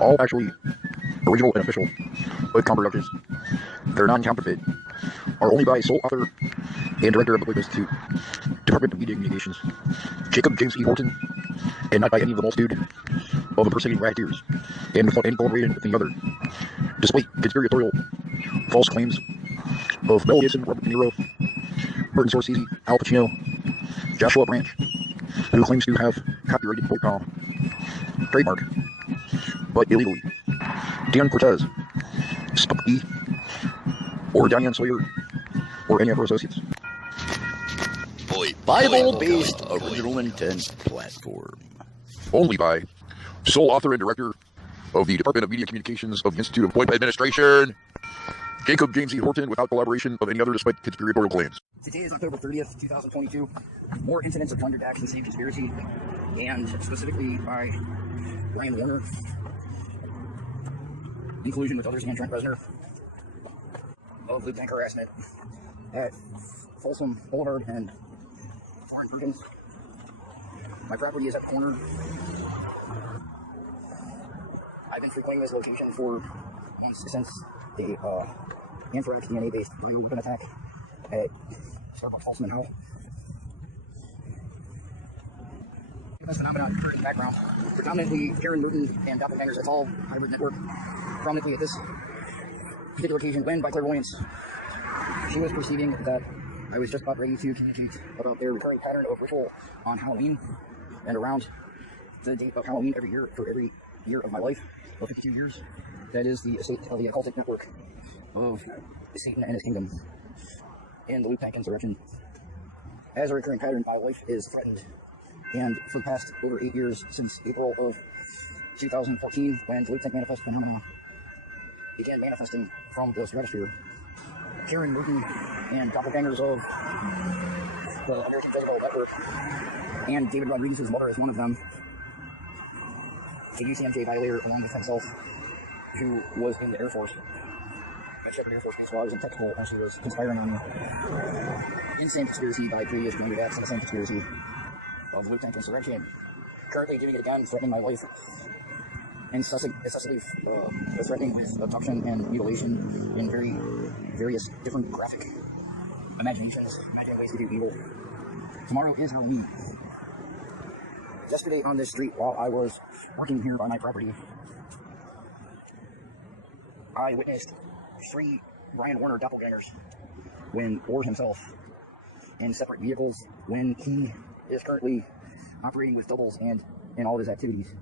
all actually original and official with productions. They're non-counterfeit, are only by sole author and director of the Blake Institute, Department of Media Communications, Jacob James E. Horton, and not by any of the multitude of impersonating racketeers, and without any collaboration with any other, despite conspiratorial false claims of Mel Gibson, Robert De Niro, Martin Scorsese, Al Pacino, Joshua Branch, who claims to have copyrighted trademark, but illegally, Dan Cortez, Spuck E, or Diane Sawyer, or any of her associates. Bible-based original intent platform. Only by sole author and director of the Department of Media Communications of the Institute of Point Administration, Jacob James E. Horton, without collaboration of any other despite conspiratorial claims. Today is October 30th, 2022. More incidents of conduct acts in the same conspiracy, and specifically by Brian Wrnr, in collusion with others and Trent Reznor of Loop-Tank Harassment at Folsom Boulevard and Foreign Perkins. My property is at the corner. I've been frequenting this location for months since the anthrax DNA-based bioweapon attack at StrbcksFlsm1Hwe. This phenomenon occurred in the background. Predominantly Wrnr1 and doppelgangers. It's all hybrid network. Prominently at this particular occasion, when by clairvoyance, she was perceiving that I was just about ready to communicate about their recurring pattern of ritual on Halloween and around the date of Halloween every year for every year of my life, of 52 years. That is the estate of the occultic network of Satan and his kingdom and the Loop-Tank insurrection. As a recurring pattern, my life is threatened, and for the past over 8 years, since April of 2014, when the Loop-Tank manifest phenomena began manifesting from the stratosphere, Wrnr1 and doppelgangers of the American Physical Network, and David Rodriguez's mother is one of them, a UCMJ violator along with myself, who was in the Air Force, at Shepherd Air Force Base while I was in technical, and she was conspiring on me in the same conspiracy by previous joint acts in the same conspiracy of the Loop-Tank insurrection. Currently doing it again, threatening my life, incessantly threatening with abduction and mutilation in various different graphic imaginations, imagining ways to do evil. Tomorrow is Halloween. Yesterday on this street, while I was working here by my property, I witnessed 3 Brian Wrnr doppelgangers or himself in separate vehicles when he is currently operating with doubles and in all of his activities.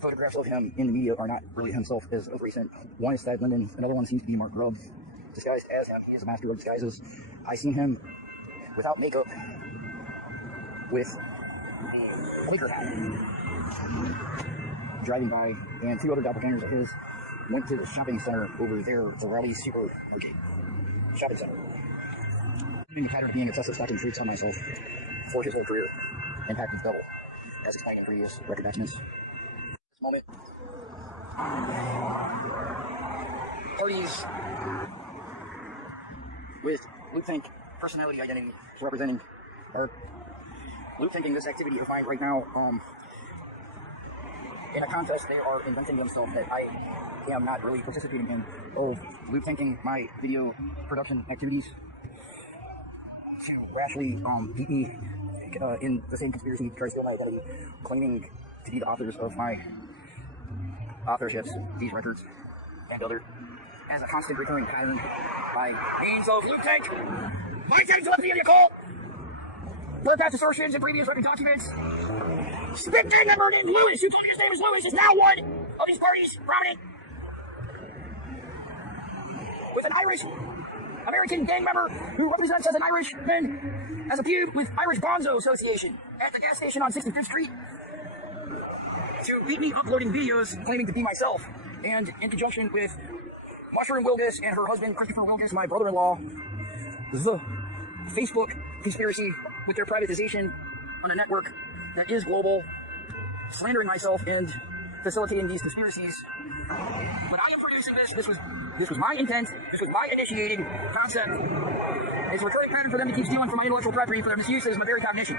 Photographs of him in the media are not really himself as of recent. One is Thad Linden, another one seems to be Mark Grubb, disguised as him. He is a master of disguises. I seen him without makeup, with a Quaker hat, driving by, and 2 other doppelgangers of his went to the shopping center over there, the Raleigh Super Arcade shopping center. Being a pattern of being excessive stacking fruits on myself for his whole career, impacted double, as explained in previous record documents. This moment, parties with Loop-Tank personality identity representing or Loop-Tanking this activity you find right now in a contest they are inventing themselves that I am not really participating in, of Loop-Tanking my video production activities to rashly beat me in the same conspiracy, try to steal my identity, claiming to be the authors of my authorships, these records, and other, as a constant recurring pattern by means of Loop-Tank, maintaining telepathy of the occult, broadcast assertions in previous record documents, spitting that Vernon Lewis, who told me his name is Lewis, is now one of these parties, prominent, with an Irish American gang member who represents as an Irishman as a feud with Irish Bonzo Association at the gas station on 65th Street to beat me uploading videos claiming to be myself, and in conjunction with Mushroom Wilgus and her husband Christopher Wilgus, my brother-in-law, the Facebook conspiracy with their privatization on a network that is global, slandering myself and facilitating these conspiracies. But I am producing this. This was my intent. This was my initiating concept. It's a recurring pattern for them to keep stealing from my intellectual property for their misuses of my very cognition,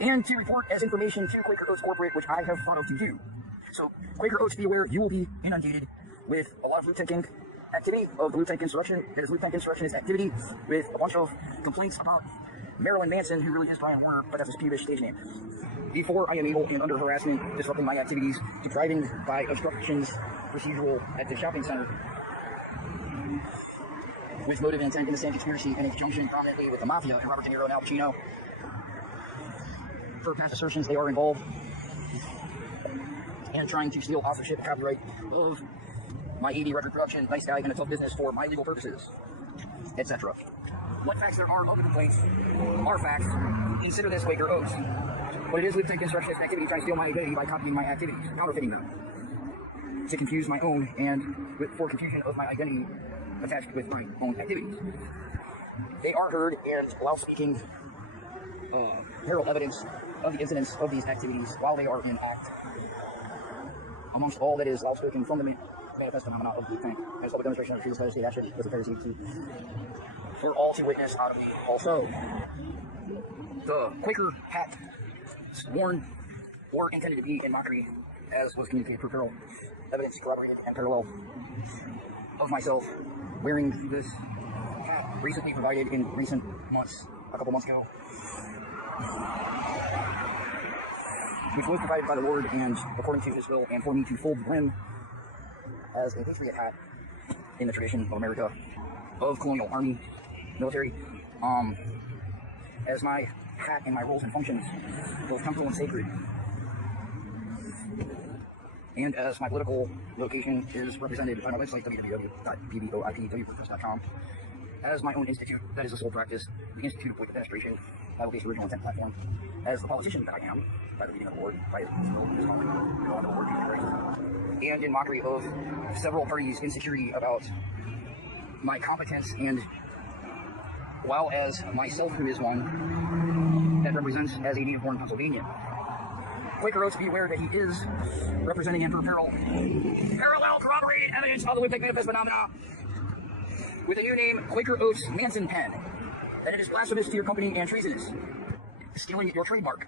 and to report as information to QkrOats Corporate, which I have thought of to do. So, Quaker Oats, be aware, you will be inundated with a lot of loot tanking activity of the loot tank insurrection. It is loot tank insurrectionist activity with a bunch of complaints about Marilyn Manson, who really is Brian Wrnr, but that's his peevish stage name. Before I am able and under harassment, disrupting my activities, depriving by obstructions procedural at the shopping center, with motive and intent in the same conspiracy and in conjunction prominently with the Mafia and Robert De Niro and Al Pacino. For past assertions, they are involved in trying to steal authorship and copyright of my 80 record production, Nice Guy, and a Tough Business for my legal purposes, etc. What facts there are of the complaints are facts. Consider this Quaker Oats. But it is loot tank insurrectionist activity trying to steal my identity by copying my activities, counterfeiting them, to confuse my own and for confusion of my identity attached with my own activities. They are heard and while speaking herald evidence of the incidents of these activities while they are in act. Amongst all that is loud spoken from the manifest phenomena of the tank as public demonstration of the true state action with a courtesy for all to witness out of me. Also, the Quaker hat worn or intended to be in mockery, as was communicated through parallel evidence corroborated and parallel of myself wearing this hat recently provided in recent months, a couple months ago, which was provided by the Lord and according to his will, and for me to fold the brim as a patriot hat in the tradition of America, of colonial army, military, as my hat and my roles and functions, both temporal and sacred. And as my political location is represented by my website, www.bboipwordpress.com, as my own institute, that is the sole practice, the Institute of Public Administration, Bible-based original intent platform, as the politician that I am, by the reading of the Lord, by his will, his calling, on the Lord Jesus Christ, and in mockery of several parties' insecurity about my competence, and while as myself, who is one that represents as a native-born Pennsylvanian. Quaker Oats, be aware that he is representing and for parallel corroborated evidence of the loot tank manifest phenomena with a new name, Quaker Oats Manson Pen, that it is blasphemous to your company and treasonous, stealing your trademark.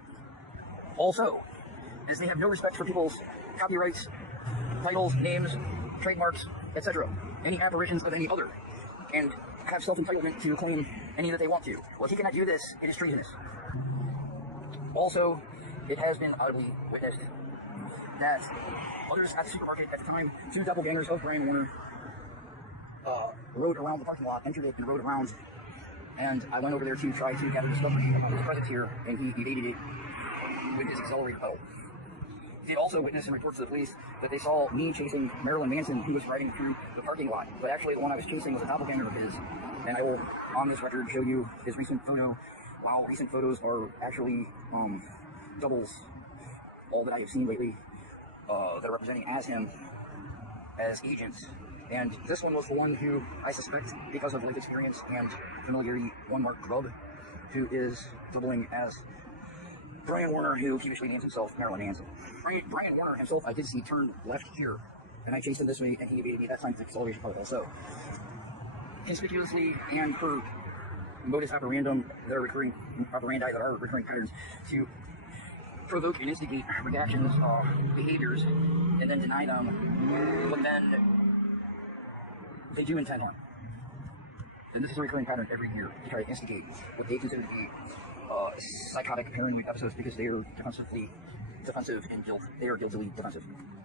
Also, as they have no respect for people's copyrights, titles, names, trademarks, etc., any apparitions of any other, and have self-entitlement to claim any that they want to. Well, if he cannot do this, it is treasonous. Also, it has been audibly witnessed that others at the supermarket at the time, two doppelgangers of Brian Wrnr, rode around the parking lot, entered it, and rode around. And I went over there to try to gather discovery about his presence here, and he evaded it with his accelerated pedal. They also witnessed and reports to the police that they saw me chasing Marilyn Manson, who was riding through the parking lot. But actually, the one I was chasing was a doppelganger of his. And I will, on this record, show you his recent photo. While recent photos are actually doubles, all that I have seen lately that are representing as him as agents. And this one was the one who I suspect, because of life experience and familiarity, one Mark Grubb, who is doubling as Brian Wrnr, who peevishly names himself Marilyn Manson. Brian Wrnr himself, I did see turn left here, and I chased him this way, and he evaded me that time with acceleration particle. So, conspicuously and per modus operandum, that are recurring patterns to provoke and instigate redactions, behaviors, and then deny them, but then they do intend harm. And this is a recurring pattern every year to try to instigate what they consider to be psychotic, paranoid episodes because they are defensive and they are guiltily defensive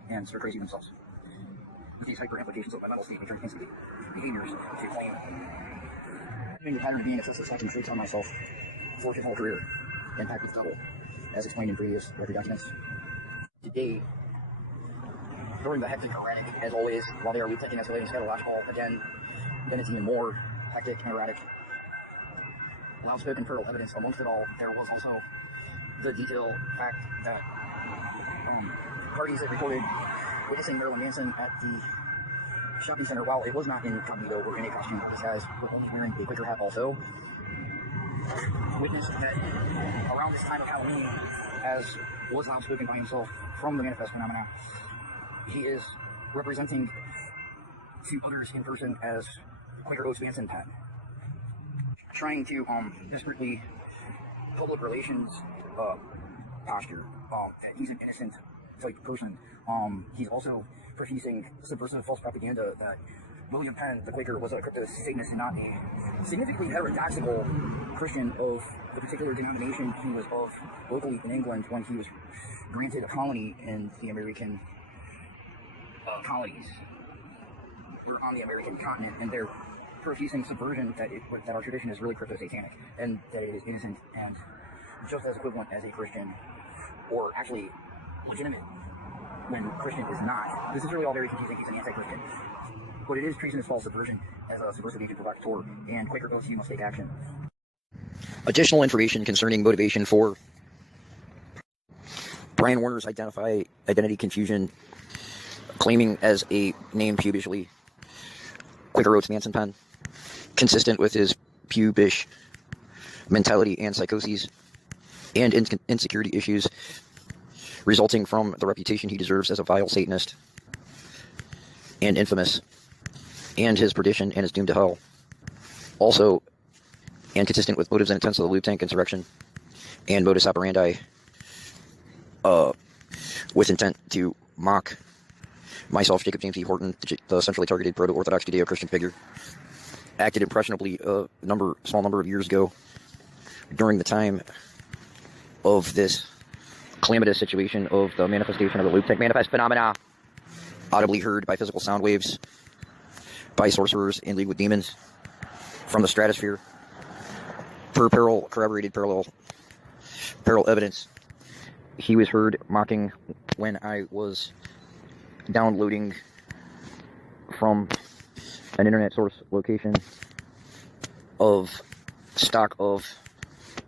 and start crazy themselves. With these hyper implications of my mental state, they try to instigate behaviors to claim the pattern of being a suspect traits on myself for his whole career and packed with double, as explained in previous record documents. Today, during the hectic, erratic, as always, while they are loot tanking, escalating, scatological, again, then it's even more hectic and erratic. Loud-spoken fertile evidence amongst it all. There was also the detailed fact that parties that reported witnessing Marilyn Manson at the shopping center, while it was not in incognito or in a costume, these guys were only wearing a Quaker hat also, witnessed that around this time of Halloween, as was loud-spoken by himself from the manifest phenomena, he is representing to others in person as Quaker Oats Manson Pen, trying to desperately public relations posture that he's an innocent type person. He's also profusing subversive false propaganda that William Penn, the Quaker, was a crypto-Satanist and not a significantly heterodoxical Christian of the particular denomination he was of locally in England when he was granted a colony in the American colonies, or on the American continent, and they're profusing subversion that our tradition is really crypto-satanic, and that it is innocent and just as equivalent as a Christian, or actually legitimate when Christian is not. This is really all very confusing. He's an anti-Christian. But it is treason as false subversion, as a subversive agent provocateur, and Quaker oaths you must take action. Additional information concerning motivation for Brian Warner's identity confusion, claiming as a name pubishly QkrOats Manson pen, consistent with his pubish mentality and psychoses, and insecurity issues resulting from the reputation he deserves as a vile Satanist and infamous, and his perdition and his doom to hell. Also, and consistent with motives and intents of the Lube Tank insurrection and modus operandi, with intent to mock myself, Jacob James E. Horton, the centrally targeted proto-Orthodox Judeo-Christian figure, acted impressionably a small number of years ago during the time of this calamitous situation of the manifestation of the Lube Tank manifest phenomena, audibly heard by physical sound waves, by sorcerers in league with demons from the stratosphere, per corroborated parallel evidence. He was heard mocking when I was downloading from an internet source location of stock of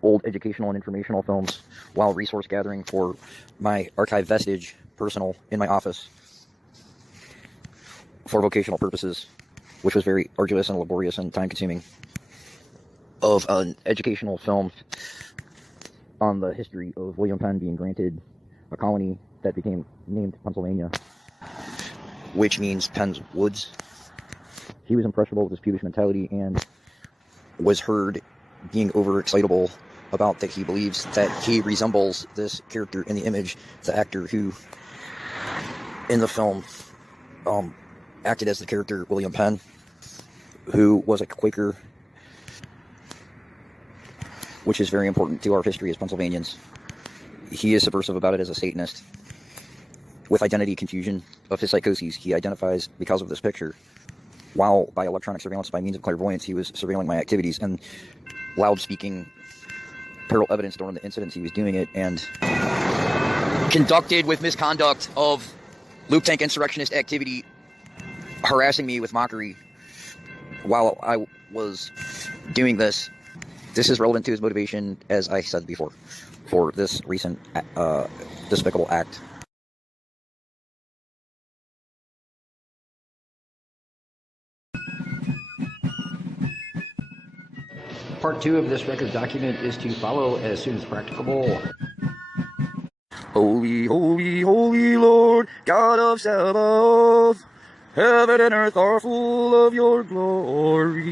old educational and informational films while resource gathering for my archive vestige personal in my office for vocational purposes, which was very arduous and laborious and time-consuming, of an educational film on the history of William Penn being granted a colony that became named Pennsylvania, which means Penn's Woods. He was impressionable with his pubish mentality and was heard being overexcitable about that he believes that he resembles this character in the image, the actor who in the film acted as the character William Penn, who was a Quaker, which is very important to our history as Pennsylvanians. He is subversive about it as a Satanist. With identity confusion of his psychoses, he identifies, because of this picture, while by electronic surveillance by means of clairvoyance, he was surveilling my activities and loud-speaking parallel evidence during the incidents he was doing it, and conducted with misconduct of Lube Tank insurrectionist activity, harassing me with mockery while I was doing this. This is relevant to his motivation, as I said before, for this recent despicable act. Part 2 of this record document is to follow as soon as practicable. Holy, holy, holy Lord, God of Sabaoth, heaven and earth are full of your glory.